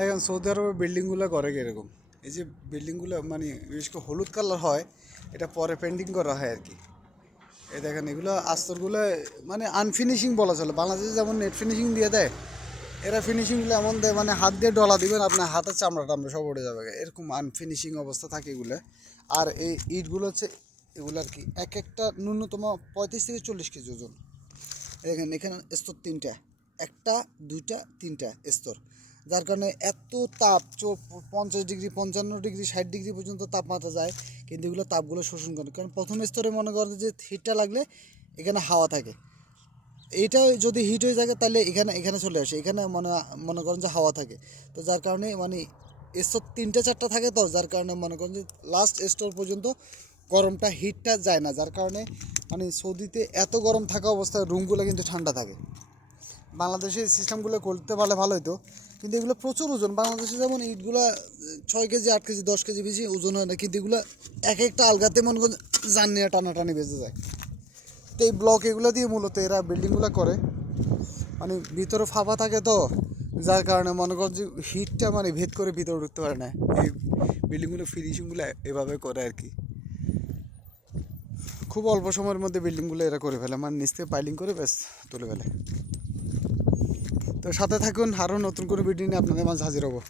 দেখেন সৌদি আরবের বিল্ডিংগুলো করে কীরকম, এই যে বিল্ডিংগুলো মানে বিশেষ করে হলুদ কালার হয়, এটা পরে পেন্টিং করা হয় আর কি। এই দেখেন এগুলো আস্তরগুলো মানে আনফিনিশিং বলা চলে। বাংলাদেশে যেমন নেট ফিনিশিং দিয়ে দেয়, এরা ফিনিশিংগুলো এমন দেয় মানে হাত দিয়ে ডলা দিবেন আপনার হাতের চামড়া টামড়া সব উঠে যাবে, এরকম আনফিনিশিং অবস্থা থাকে এগুলো। আর এই ইটগুলো হচ্ছে এগুলো আর কি এক একটা ন্যূনতম 35 থেকে 40 কেজি ওজন। দেখেন এখানে স্তর তিনটা, একটা দুইটা তিনটা স্তর, যার কারণে এত তাপ 50 ডিগ্রি 55 ডিগ্রি 60 ডিগ্রি পর্যন্ত তাপমাত্রা যায়, কিন্তু এগুলো তাপগুলো শোষণ করে। কারণ প্রথম স্তরে মনে করেন যে হিটটা লাগলে এখানে হাওয়া থাকে, এইটা যদি হিট হয়ে যায় তাহলে এখানে এখানে চলে আসে, এখানে মনে মনে করেন যে হাওয়া থাকে। তো যার কারণে মানে স্তর তিনটা চারটা থাকে, তো যার কারণে মনে করেন যে লাস্ট স্তর পর্যন্ত গরমটা হিটটা যায় না, যার কারণে মানে সৌদিতে এত গরম থাকা অবস্থায় রুমগুলো কিন্তু ঠান্ডা থাকে। বাংলাদেশে সিস্টেমগুলো করতে পারলে ভালো হতো, কিন্তু এগুলো প্রচুর ওজন। বাংলাদেশে যেমন ইটগুলো 6 কেজি 8 কেজি 10 কেজি বেশি ওজন হয় না, কিন্তু এগুলো এক একটা আলগাতে মনে করেন জান নিয়ে টানাটানি বেঁচে যায়। তো এই ব্লক এগুলো দিয়ে মূলত এরা বিল্ডিংগুলো করে, মানে ভিতরে ফাঁপা থাকে তো, যার কারণে মনে করেন যে হিটটা মানে ভেদ করে ভিতরে ঢুকতে পারে না। এই বিল্ডিংগুলো ফিনিশিংগুলো এভাবে করে আর কি। খুব অল্প সময়ের মধ্যে বিল্ডিংগুলো এরা করে ফেলে, মানে নিচ থেকে পাইলিং করে ব্যাস তুলে ফেলে। তো সাথে থাকুন, আরও নতুন করে ভিডিও নিয়ে আপনাদের মাঝে হাজির হবো।